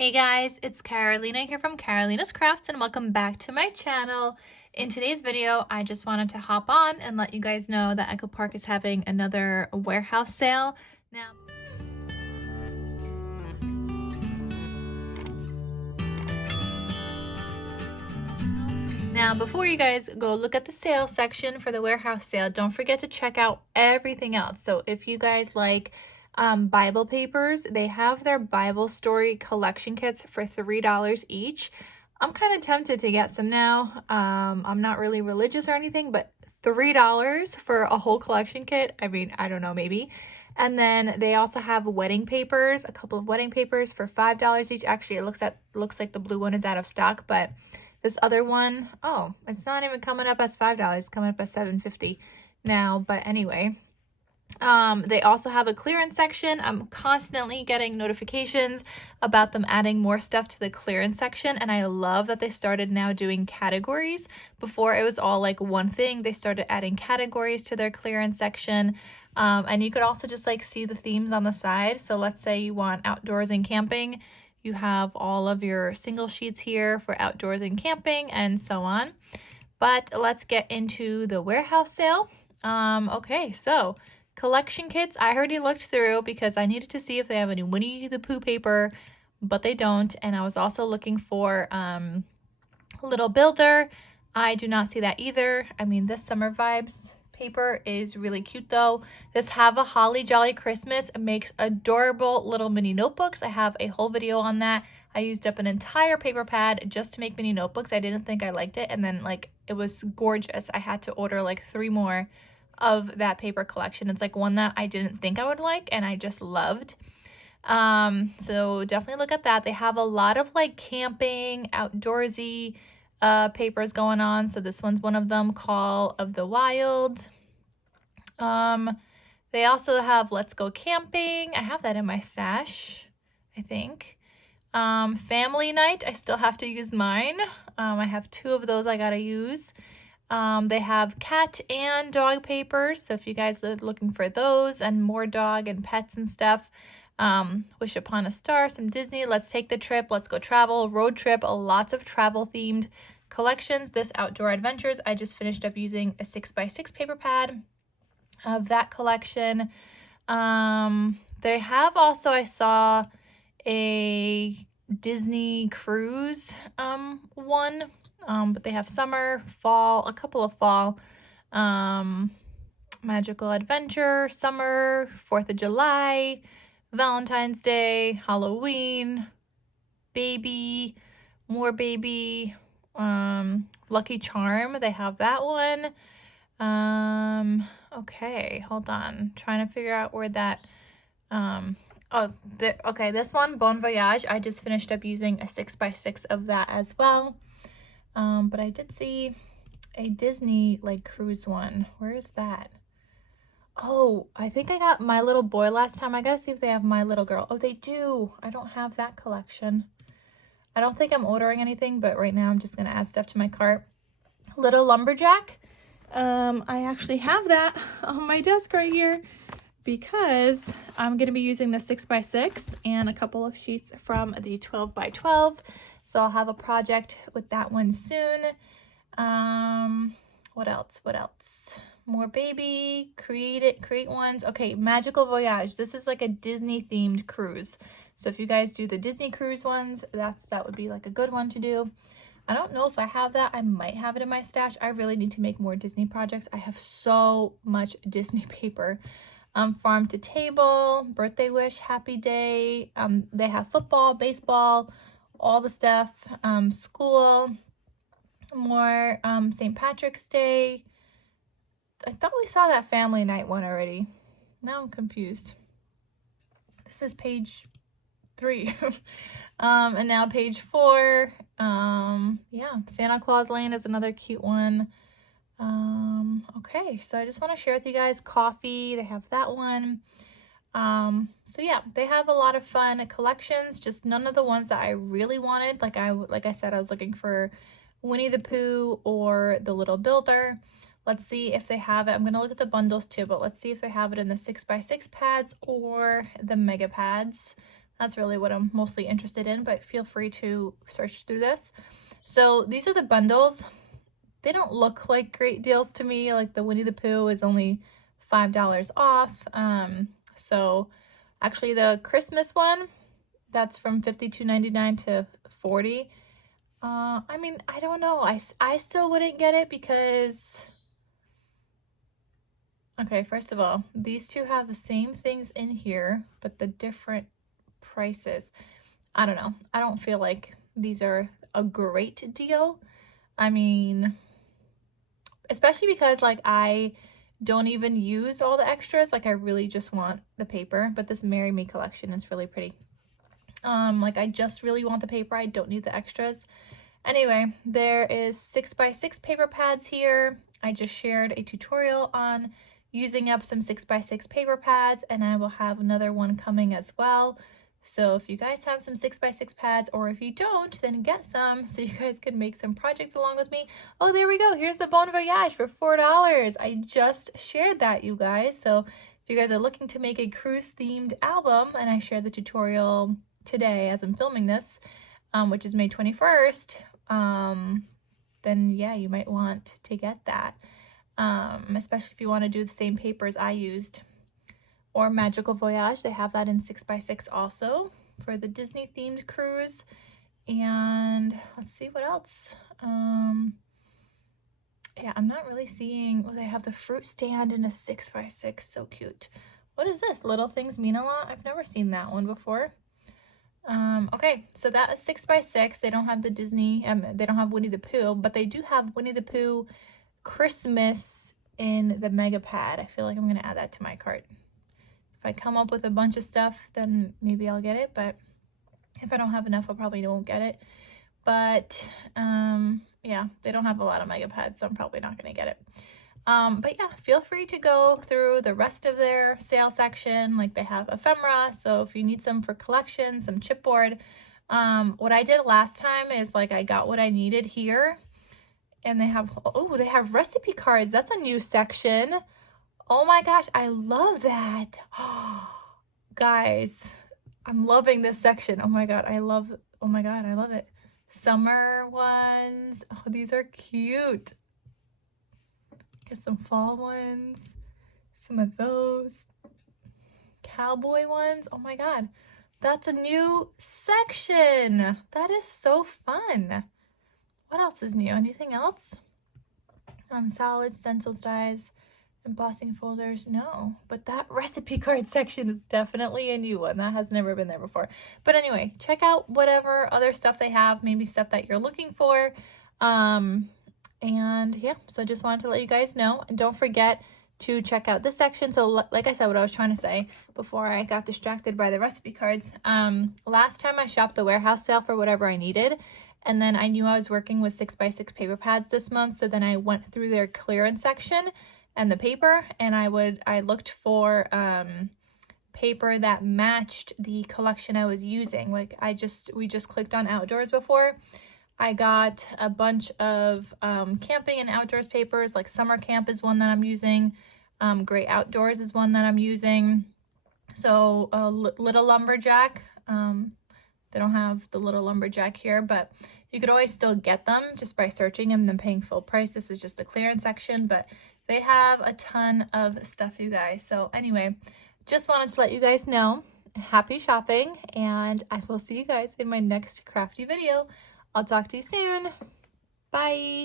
Hey guys, it's Carolina here from KarolinasKrafts and welcome back to my channel. In today's video, I just wanted to hop on and let you guys know that Echo Park is having another warehouse sale. Now, before you guys go look at the sale section for the warehouse sale, don't forget to check out everything else. So if you guys like Bible papers, they have their Bible story collection kits for $3 each. I'm kind of tempted to get some now. I'm not really religious or anything, but $3 for a whole collection kit, I mean, I don't know, maybe. And then they also have wedding papers, a couple of wedding papers for $5 each. Actually, it looks like the blue one is out of stock, but this other one, oh, it's not even coming up as $5, it's coming up as $7.50 now. But anyway, they also have a clearance section. I'm constantly getting notifications about them adding more stuff to the clearance section, and I love that they started now doing categories. Before it was all like one thing. They started adding categories to their clearance section, and you could also just like see the themes on the side. So let's say you want outdoors and camping, you have all of your single sheets here for outdoors and camping and so on. But let's get into the warehouse sale. Okay, so collection kits, I already looked through because I needed to see if they have any Winnie the Pooh paper, but they don't. And I was also looking for Little Builder. I do not see that either. I mean, this Summer Vibes paper is really cute though. This Have a Holly Jolly Christmas makes adorable little mini notebooks. I have a whole video on that. I used up an entire paper pad just to make mini notebooks. I didn't think I liked it, and then like it was gorgeous. I had to order like 3 more of that paper collection. It's like one that I didn't think I would like and I just loved. So definitely look at that. They have a lot of like camping, outdoorsy papers going on. So this one's one of them, Call of the Wild. They also have Let's Go Camping. I have that in my stash, I think. Family Night, I still have to use mine. I have 2 of those I gotta use. They have cat and dog papers, so if you guys are looking for those and more dog and pets and stuff, Wish Upon a Star, some Disney, Let's Take the Trip, Let's Go Travel, Road Trip, lots of travel themed collections. This Outdoor Adventures, I just finished up using a 6x6 paper pad of that collection. They have also, I saw a Disney cruise one, but they have summer, fall, a couple of fall, Magical Adventure, summer, 4th of July, Valentine's Day, Halloween, baby, more baby, Lucky Charm, they have that one. Okay, hold on, trying to figure out where that, okay, this one, Bon Voyage, I just finished up using a 6x6 of that as well. But I did see a Disney like cruise one. Where is that? Oh, I think I got My Little Boy last time. I gotta see if they have My Little Girl. Oh, they do. I don't have that collection. I don't think I'm ordering anything, but right now I'm just gonna add stuff to my cart. Little Lumberjack. I actually have that on my desk right here because I'm gonna be using the 6x6 and a couple of sheets from the 12x12. So I'll have a project with that one soon. What else? More baby, create ones. Okay, Magical Voyage. This is like a Disney themed cruise. So if you guys do the Disney cruise ones, that would be like a good one to do. I don't know if I have that. I might have it in my stash. I really need to make more Disney projects. I have so much Disney paper. Farm to Table, Birthday Wish, Happy Day. They have football, baseball, all the stuff, school, more St. Patrick's Day. I thought we saw that Family Night one already. Now I'm confused. This is page 3. And now page 4. Yeah, Santa Claus Lane is another cute one. Okay, so I just want to share with you guys coffee. They have that one. So yeah, they have a lot of fun collections, just none of the ones that I really wanted. Like I said, I was looking for Winnie the Pooh or the Little Builder. Let's see if they have it. I'm going to look at the bundles too, but let's see if they have it in the 6x6 pads or the mega pads. That's really what I'm mostly interested in, but feel free to search through this. So these are the bundles. They don't look like great deals to me. Like the Winnie the Pooh is only $5 off. So actually the Christmas one, that's from $52.99 to $40. I mean, I don't know. I still wouldn't get it because, okay, first of all, these two have the same things in here, but the different prices. I don't know. I don't feel like these are a great deal. I mean, especially because like I don't even use all the extras. Like I really just want the paper, but this Marry Me collection is really pretty. Like I just really want the paper. I don't need the extras. Anyway, there is 6x6 paper pads here. I just shared a tutorial on using up some 6x6 paper pads, and I will have another one coming as well. So if you guys have some 6x6 pads, or if you don't, then get some so you guys can make some projects along with me. Oh, there we go. Here's the Bon Voyage for $4. I just shared that, you guys. So if you guys are looking to make a cruise themed album, and I shared the tutorial today as I'm filming this, which is May 21st, then yeah, you might want to get that, especially if you want to do the same papers I used. Or Magical Voyage, they have that in 6x6 also for the Disney themed cruise. And let's see what else. Yeah, I'm not really seeing, oh, they have the fruit stand in a 6x6, so cute. What is this? Little Things Mean a Lot? I've never seen that one before. Okay, so that is 6x6. They don't have the Disney, they don't have Winnie the Pooh, but they do have Winnie the Pooh Christmas in the Mega Pad. I feel like I'm going to add that to my cart. If I come up with a bunch of stuff, then maybe I'll get it, but if I don't have enough, I probably won't get it. But, yeah, they don't have a lot of Mega Pads, so I'm probably not going to get it. But yeah, feel free to go through the rest of their sale section. Like they have ephemera, so if you need some for collection, some chipboard. What I did last time is like I got what I needed here, and they have, oh, they have recipe cards. That's a new section. Oh my gosh, I love that. Guys, I'm loving this section. Oh my god, I love it. Summer ones. Oh, these are cute. Get some fall ones, some of those. Cowboy ones. Oh my god, that's a new section. That is so fun. What else is new? Anything else? Solids, stencils, dies, embossing folders. No, but that recipe card section is definitely a new one. That has never been there before. But anyway, check out whatever other stuff they have, maybe stuff that you're looking for. And yeah, so I just wanted to let you guys know, and don't forget to check out this section. So like I said, what I was trying to say before I got distracted by the recipe cards, last time I shopped the warehouse sale for whatever I needed, and then I knew I was working with 6x6 paper pads this month, so then I went through their clearance section and the paper, and I looked for paper that matched the collection I was using. Like we just clicked on outdoors before. I got a bunch of camping and outdoors papers, like Summer Camp is one that I'm using. Great Outdoors is one that I'm using. So Little Lumberjack, they don't have the Little Lumberjack here, but you could always still get them just by searching them and then paying full price. This is just the clearance section, but they have a ton of stuff, you guys. So anyway, just wanted to let you guys know, happy shopping, and I will see you guys in my next crafty video. I'll talk to you soon. Bye.